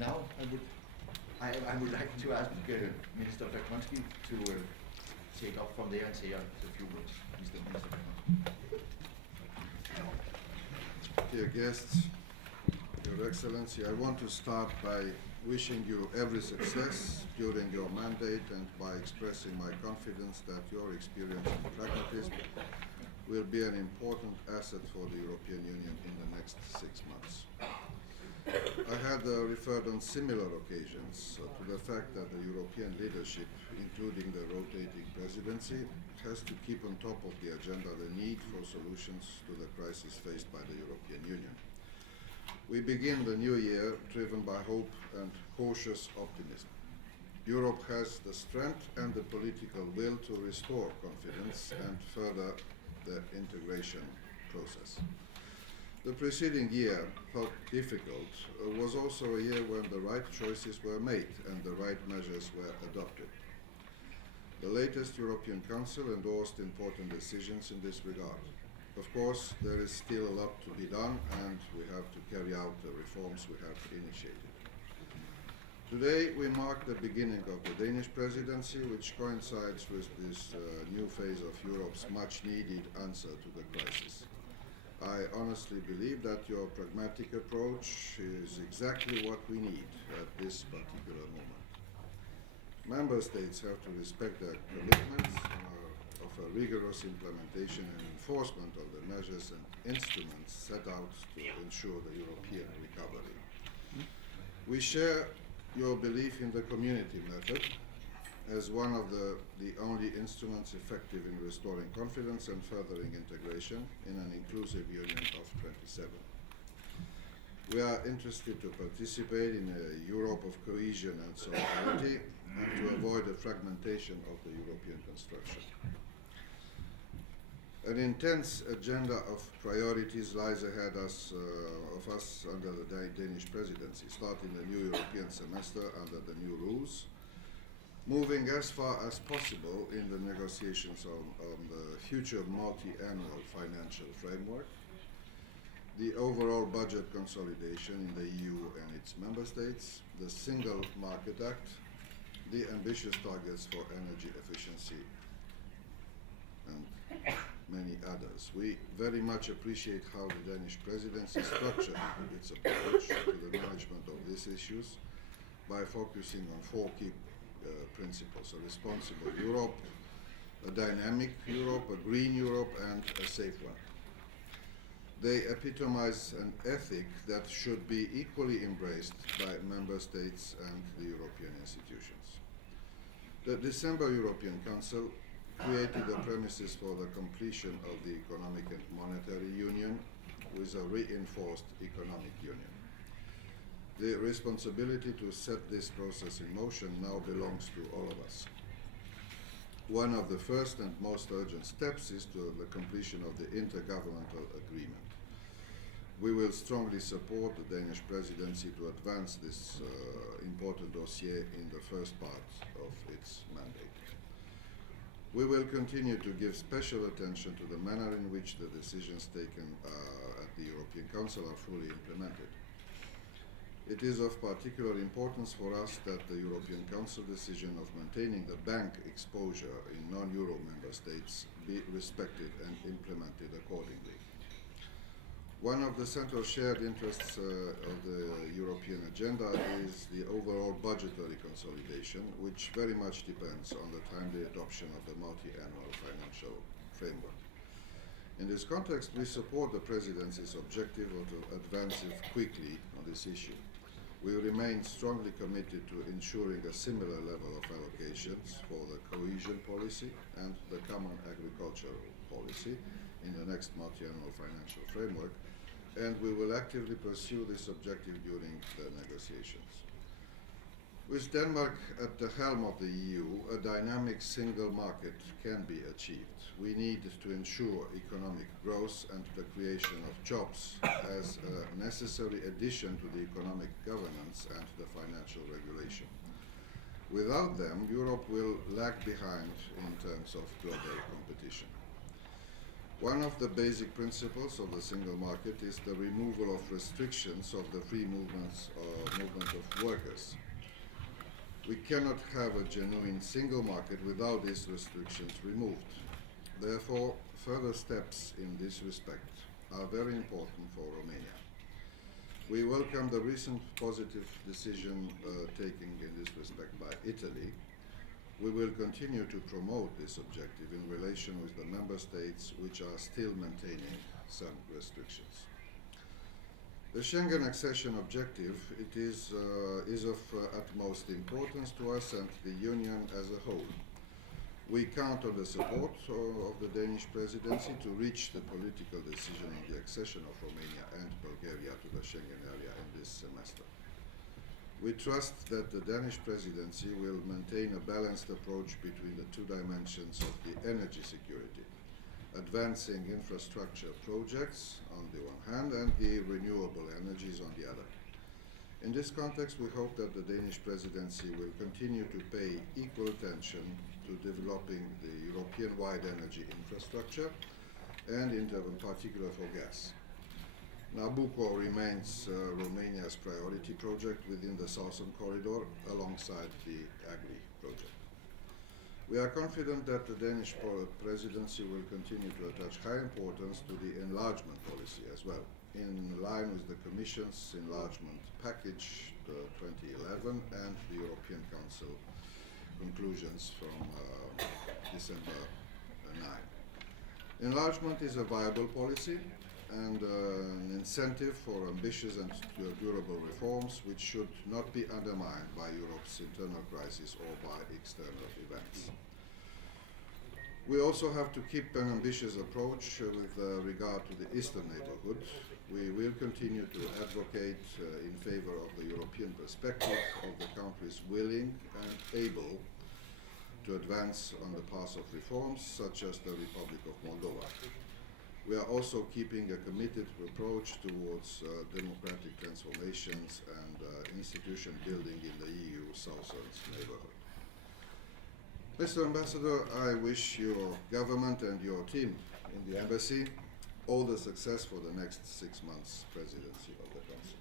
now I would like to ask Minister Baconschi to take up from there and say a few words. Minister Baconschi. Dear guests, Your Excellency, I want to start by wishing you every success during your mandate and by expressing my confidence that your experience and pragmatism will be an important asset for the European Union in the next 6 months. I had referred on similar occasions to the fact that the European leadership, including the rotating presidency, has to keep on top of the agenda the need for solutions to the crisis faced by the European Union. We begin the new year driven by hope and cautious optimism. Europe has the strength and the political will to restore confidence and further the integration process. The preceding year, though difficult, was also a year when the right choices were made and the right measures were adopted. The latest European Council endorsed important decisions in this regard. Of course, there is still a lot to be done, and we have to carry out the reforms we have initiated. Today, we mark the beginning of the Danish presidency, which coincides with this new phase of Europe's much-needed answer to the crisis. I honestly believe that your pragmatic approach is exactly what we need at this particular moment. Member States have to respect their commitments of a rigorous implementation and enforcement of the measures and instruments set out to ensure the European recovery. We share your belief in the community method as one of the only instruments effective in restoring confidence and furthering integration in an inclusive union of 27. We are interested to participate in a Europe of cohesion and solidarity and to avoid a fragmentation of the European construction. An intense agenda of priorities lies ahead of us under the Danish presidency, starting the new European semester under the new rules, moving as far as possible in the negotiations on the future multi-annual financial framework, the overall budget consolidation in the EU and its member states, the Single Market Act, the ambitious targets for energy efficiency, and many others. We very much appreciate how the Danish presidency structured its approach to the management of these issues by focusing on 4 key principles: a responsible Europe, a dynamic Europe, a green Europe, and a safe one. They epitomize an ethic that should be equally embraced by member states and the European institutions. The December European Council created the premises for the completion of the economic and monetary union with a reinforced economic union. The responsibility to set this process in motion now belongs to all of us. One of the first and most urgent steps is to the completion of the intergovernmental agreement. We will strongly support the Danish presidency to advance this important dossier in the first part of its mandate. We will continue to give special attention to the manner in which the decisions taken at the European Council are fully implemented. It is of particular importance for us that the European Council decision of maintaining the bank exposure in non-Euro member states be respected and implemented accordingly. One of the central shared interests of the European agenda is the overall budgetary consolidation, which very much depends on the timely adoption of the multi-annual financial framework. In this context, we support the Presidency's objective of advancing quickly on this issue. We remain strongly committed to ensuring a similar level of allocations for the cohesion policy and the common agricultural policy in the next multi-annual financial framework, and we will actively pursue this objective during the negotiations. With Denmark at the helm of the EU, a dynamic single market can be achieved. We need to ensure economic growth and the creation of jobs as a necessary addition to the economic governance and the financial regulation. Without them, Europe will lag behind in terms of global competition. One of the basic principles of the single market is the removal of restrictions of the free movements of movement of workers. We cannot have a genuine single market without these restrictions removed. Therefore, further steps in this respect are very important for Romania. We welcome the recent positive decision taken in this respect by Italy. We will continue to promote this objective in relation with the member states which are still maintaining some restrictions. The Schengen accession objective is of utmost importance to us and the Union as a whole. We count on the support of the Danish presidency to reach the political decision on the accession of Romania and Bulgaria to the Schengen area in this semester. We trust that the Danish presidency will maintain a balanced approach between the two dimensions of the energy security, advancing infrastructure projects on the one hand and the renewable energies on the other. In this context, we hope that the Danish presidency will continue to pay equal attention to developing the European-wide energy infrastructure and in particular for gas. Nabucco remains Romania's priority project within the Southern Corridor alongside the Agri project. We are confident that the Danish presidency will continue to attach high importance to the enlargement policy as well, in line with the Commission's enlargement package 2011 and the European Council conclusions from December 9. Enlargement is a viable policy and an incentive for ambitious and durable reforms which should not be undermined by Europe's internal crisis or by external events. We also have to keep an ambitious approach with regard to the eastern neighborhood. We will continue to advocate in favor of the European perspective of the countries willing and able to advance on the path of reforms, such as the Republic of Moldova. We are also keeping a committed approach towards democratic transformations and institution building in the EU southern neighborhood. Mr. Ambassador, I wish your government and your team in the embassy all the success for the next 6 months presidency of the Council.